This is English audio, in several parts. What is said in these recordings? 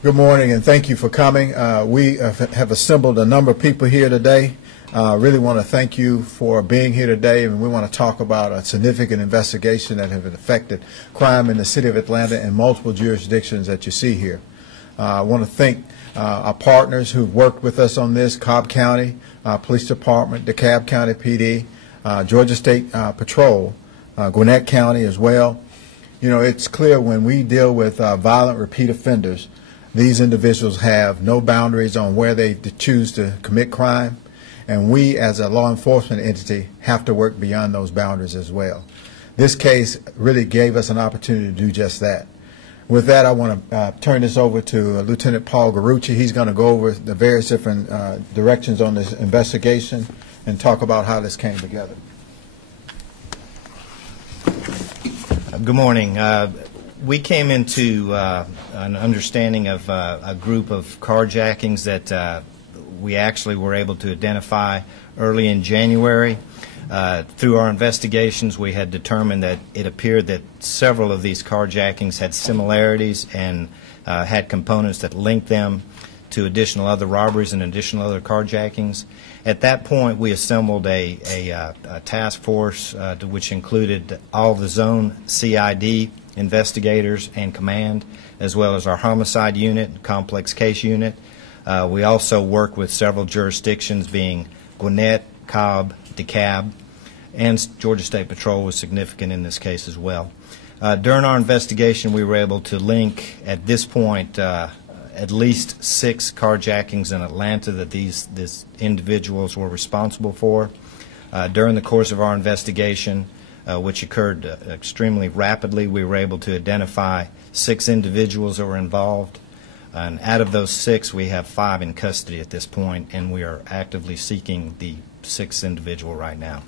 Good morning, and thank you for coming. We have assembled a number of people here today. Really want to thank you for being here today, and we want to talk about a significant investigation that has affected crime in the city of Atlanta and multiple jurisdictions that you see here. I want to thank our partners who've worked with us on this: Cobb County Police Department, DeKalb County PD, Georgia State Patrol, Gwinnett County as well. You know, it's clear when we deal with violent repeat offenders, these individuals have no boundaries on where they choose to commit crime, and we as a law enforcement entity have to work beyond those boundaries as well. This case really gave us an opportunity to do just that. With that, I want to turn this over to Lieutenant Paul Guerrucci. He's going to go over the various different directions on this investigation and talk about how this came together. Good morning. We came into an understanding of a group of carjackings that we actually were able to identify early in January. Through our investigations, we had determined that it appeared that several of these carjackings had similarities and had components that linked them to additional other robberies and additional other carjackings. At that point, we assembled a task force which included all the zone CID investigators and command, as well as our homicide unit, complex case unit. We also work with several jurisdictions, being Gwinnett, Cobb, DeKalb, and Georgia State Patrol was significant in this case as well. During our investigation, we were able to link, at this point, at least 6 carjackings in Atlanta that these individuals were responsible for. During the course of our investigation, which occurred extremely rapidly, we were able to identify 6 individuals that were involved. And out of those 6, we have 5 in custody at this point, and we are actively seeking the 6th individual right now.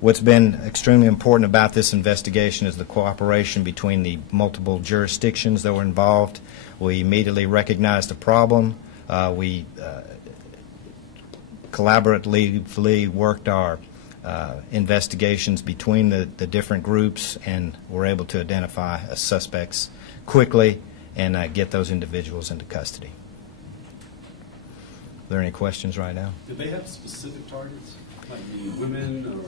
What's been extremely important about this investigation is the cooperation between the multiple jurisdictions that were involved. We immediately recognized the problem. We collaboratively worked our investigations between the different groups and were able to identify suspects quickly and get those individuals into custody. Are there any questions right now? Do they have specific targets, like the women or?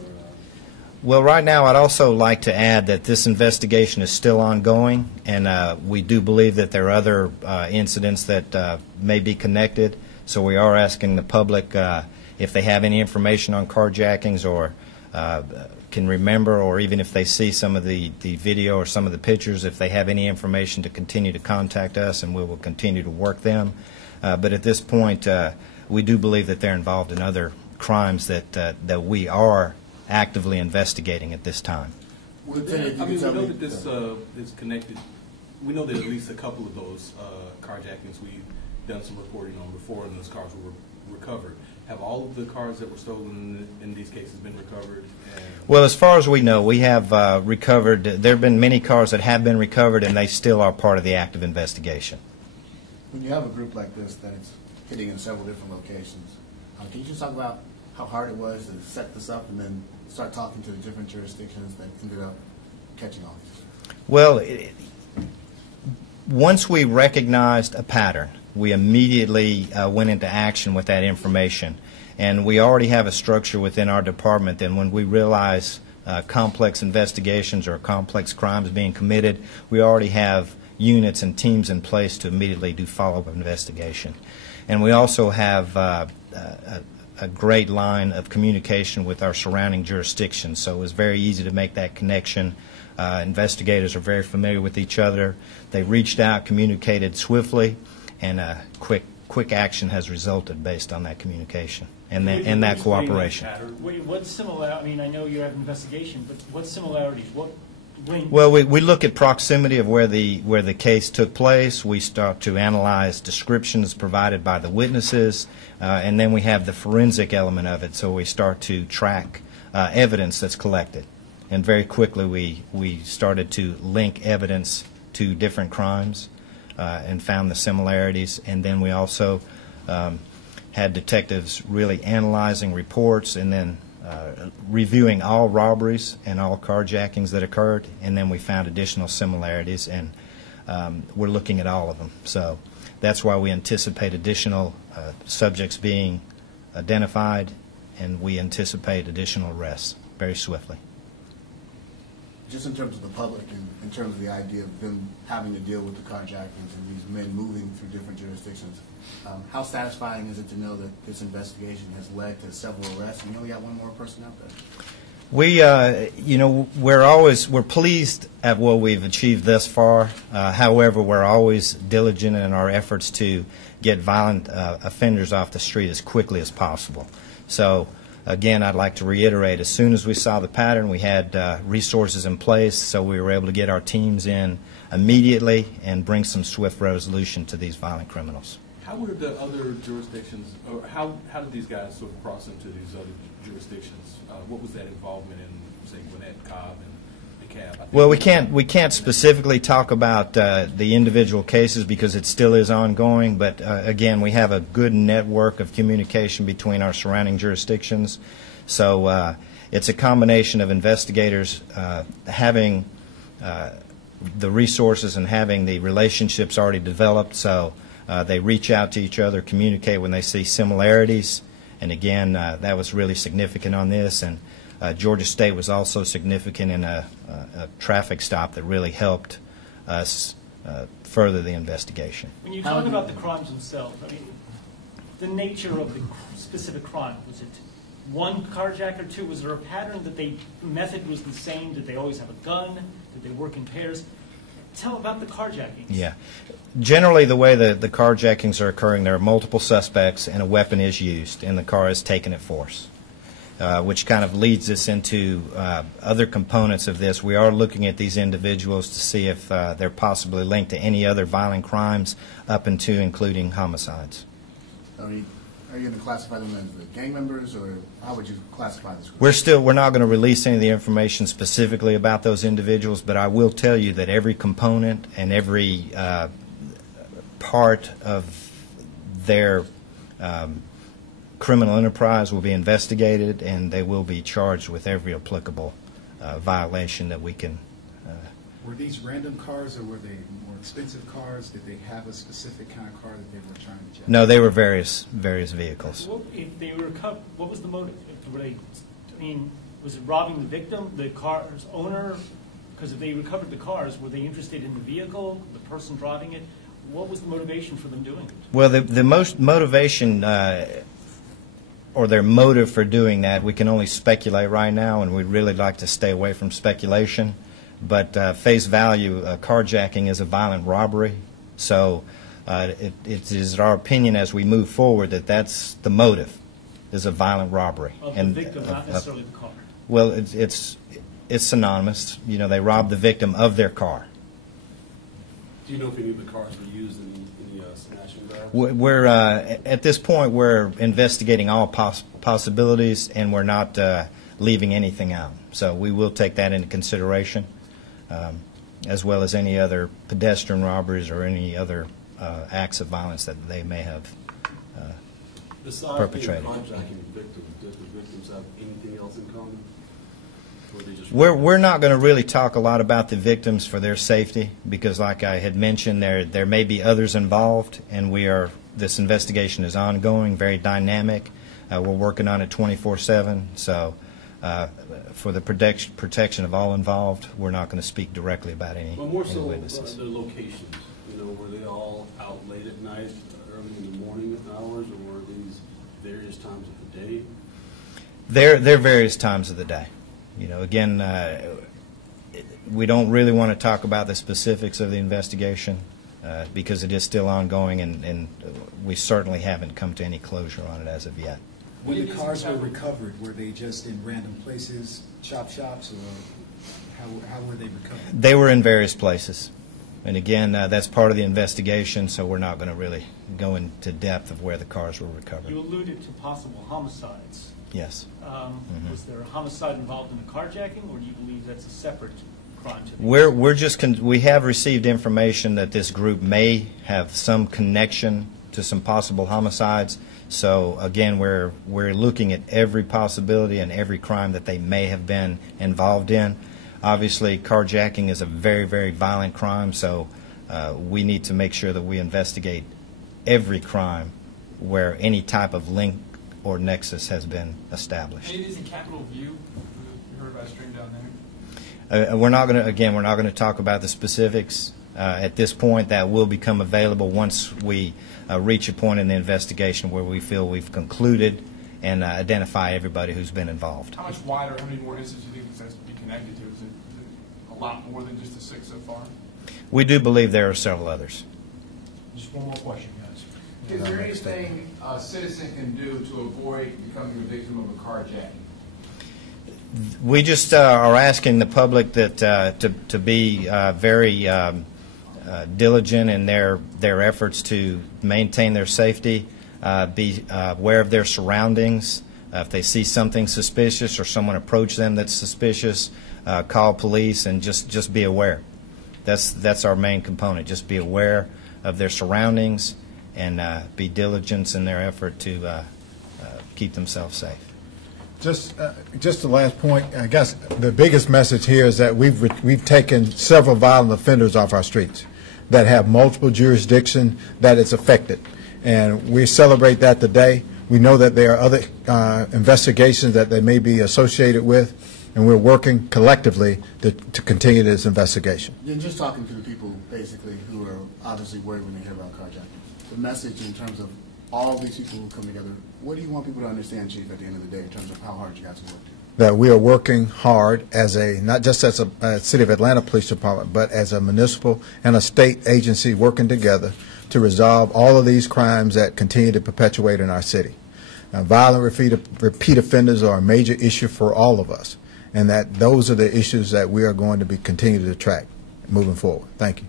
Well, right now I'd also like to add that this investigation is still ongoing, and we do believe that there are other incidents that may be connected. So we are asking the public if they have any information on carjackings or can remember, or even if they see some of the video or some of the pictures, if they have any information, to continue to contact us, and we will continue to work them. But at this point, we do believe that they're involved in other crimes that we are actively investigating at this time. We know that this is connected. We know that at least a couple of those carjackings we've done some reporting on before, and those cars were recovered. Have all of the cars that were stolen in these cases been recovered? Well, as far as we know, we have recovered. There have been many cars that have been recovered, and they still are part of the active investigation. When you have a group like this that is hitting in several different locations, can you just talk about how hard it was to set this up and then start talking to the different jurisdictions that ended up catching on? Well, once we recognized a pattern, we immediately went into action with that information. And we already have a structure within our department that when we realize complex investigations or complex crimes being committed, we already have units and teams in place to immediately do follow-up investigation. And we also have a great line of communication with our surrounding jurisdictions, so it was very easy to make that connection. Investigators are very familiar with each other. They reached out, communicated swiftly, and quick action has resulted based on that communication and that cooperation. What similar? I mean, I know you have an investigation, but what similarities? Well, we look at proximity of where the case took place. We start to analyze descriptions provided by the witnesses, and then we have the forensic element of it. So we start to track evidence that's collected, and very quickly we started to link evidence to different crimes and found the similarities. And then we also had detectives really analyzing reports and then reviewing all robberies and all carjackings that occurred, and then we found additional similarities, and we're looking at all of them. So that's why we anticipate additional subjects being identified, and we anticipate additional arrests very swiftly. Just in terms of the public and in terms of the idea of them having to deal with the carjackings and these men moving through different jurisdictions, how satisfying is it to know that this investigation has led to several arrests and you only got one more person out there? We, you know, we're pleased at what we've achieved thus far. However, we're always diligent in our efforts to get violent offenders off the street as quickly as possible. So, again, I'd like to reiterate, as soon as we saw the pattern, we had resources in place, so we were able to get our teams in immediately and bring some swift resolution to these violent criminals. How were the other jurisdictions, or how did these guys sort of cross into these other jurisdictions? What was that involvement in, say, Gwinnett, Cobb, and DeKalb? Well, we can't specifically talk about the individual cases because it still is ongoing. But again, we have a good network of communication between our surrounding jurisdictions. So it's a combination of investigators having the resources and having the relationships already developed. So they reach out to each other, communicate when they see similarities. And again, that was really significant on this. And Georgia State was also significant in a traffic stop that really helped us further the investigation. When you talk about the crimes themselves, I mean, the nature of the specific crime, was it one carjack or two? Was there a pattern that the method was the same? Did they always have a gun? Did they work in pairs? Tell about the carjackings. Yeah. Generally, the way the carjackings are occurring, there are multiple suspects and a weapon is used and the car is taken at force, which kind of leads us into other components of this. We are looking at these individuals to see if they're possibly linked to any other violent crimes up into including homicides. Are you going to classify them as the gang members, or how would you classify this group? We're not going to release any of the information specifically about those individuals, but I will tell you that every component and every part of their criminal enterprise will be investigated, and they will be charged with every applicable violation that we can. Were these random cars, or were they more expensive cars? Did they have a specific kind of car that they were trying to jack? No, they were various vehicles. If they were what was the motive? Were they, I mean, was it robbing the victim, the car's owner? Because if they recovered the cars, were they interested in the vehicle, the person driving it? What was the motivation for them doing it? Well, the most motivation or their motive for doing that, we can only speculate right now, and we'd really like to stay away from speculation. But face value, carjacking is a violent robbery, so it is our opinion as we move forward that that's the motive, is a violent robbery. Of the victim, not necessarily the car. Well, it's synonymous. You know, they robbed the victim of their car. Do you know if any of the cars were used in the smashing drive? We're at this point, we're investigating all possibilities, and we're not leaving anything out. So we will take that into consideration, as well as any other pedestrian robberies or any other acts of violence that they may have perpetrated. Besides being carjacking victims, does the victims have anything else in common? We're not going to really talk a lot about the victims for their safety because, like I had mentioned, there may be others involved, and this investigation is ongoing, very dynamic. We're working on it 24/7. So, for the protection of all involved, we're not going to speak directly about any But more so, witnesses. the locations. You know, were they all out late at night, early in the morning hours, or were these various times of the day? They're various times of the day. You know, again, we don't really want to talk about the specifics of the investigation because it is still ongoing, and we certainly haven't come to any closure on it as of yet. When the cars were recovered, were they just in random places, shops, or how were they recovered? They were in various places. And again, that's part of the investigation, so we're not going to really go into depth of where the cars were recovered. You alluded to possible homicides. Yes. Was there a homicide involved in the carjacking, or do you believe that's a separate crime? We have received information that this group may have some connection to some possible homicides. So again, we're looking at every possibility and every crime that they may have been involved in. Obviously, carjacking is a very, very violent crime, so we need to make sure that we investigate every crime where any type of link or nexus has been established. Any of these in Capitol View? You heard about a string down there? We're not going to talk about the specifics at this point. That will become available once we reach a point in the investigation where we feel we've concluded and identify everybody who's been involved. How much wider, how many more instances do you think this has to be connected to? Is it a lot more than just the 6 so far? We do believe there are several others. Just one more question, guys. Is there anything a citizen can do to avoid becoming a victim of a carjacking? We just are asking the public that to be very diligent in their efforts to maintain their safety, be aware of their surroundings. If they see something suspicious or someone approach them that's suspicious, call police and just be aware. That's our main component. Just be aware of their surroundings and be diligent in their effort to keep themselves safe. Just the last point, I guess the biggest message here is that we've taken several violent offenders off our streets that have multiple jurisdictions that it's affected, and we celebrate that today. We know that there are other investigations that they may be associated with, and we're working collectively to continue this investigation. And just talking to the people basically who are obviously worried when they hear about carjacking, the message in terms of all these people who come together, what do you want people to understand, Chief, at the end of the day in terms of how hard you guys work? That we are working hard as not just as a City of Atlanta Police Department, but as a municipal and a state agency working together to resolve all of these crimes that continue to perpetuate in our city. Violent repeat offenders are a major issue for all of us, and that those are the issues that we are going to be continue to track moving forward. Thank you.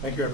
Thank you, everyone.